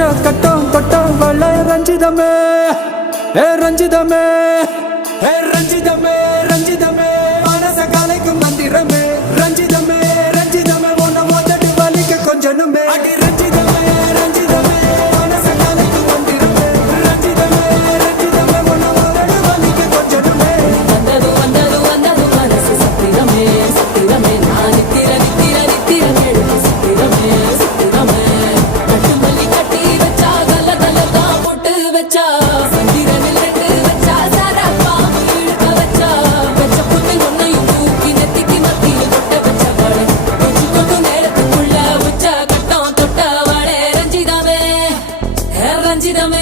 கட்டம் கொட்டம் வள ரஞ்சிதமே ரஞ்சிதமே ரஞ்சிதமே ரஞ்சிதமே மனச கலைக்கும் மந்திரமே ரஞ்சிதமே ரஞ்சிதமே உன்னை மொத்தட்டு வலிக்க கொஞ்சனுமே அடி ரஞ்சிதமே ரஞ்சிதமே மனச கலைக்கும் மந்திரமே ரஞ்சிதமே ரஞ்சிதமே உன்னை மொத்தட்டு வலிக்க கொஞ்சனுமே வந்தது வந்தது வந்தது மனசு சத்திரமே சத்திரமே நான் நித்திர நித்திர நித்திர எழுதி சத்திரமே சத்திரமே கட்டுமல்லி கட்டி வச்சா கல்ல கல்ல தான் போட்டு வச்சா சந்திரனில் ரெண்டு வச்சா சாரா பாம்பு இழுக்க வச்சா வச்ச புண்ணு ஒன்னையும் தூக்கி நெத்திக்கு மத்தியில் கொட்ட வச்ச வாழை கொஞ்சு கொண்டு நேரத்துக்குள்ள உச்ச கட்டம் தொட்ட வாழை ரஞ்சிதமே ரஞ்சிதமே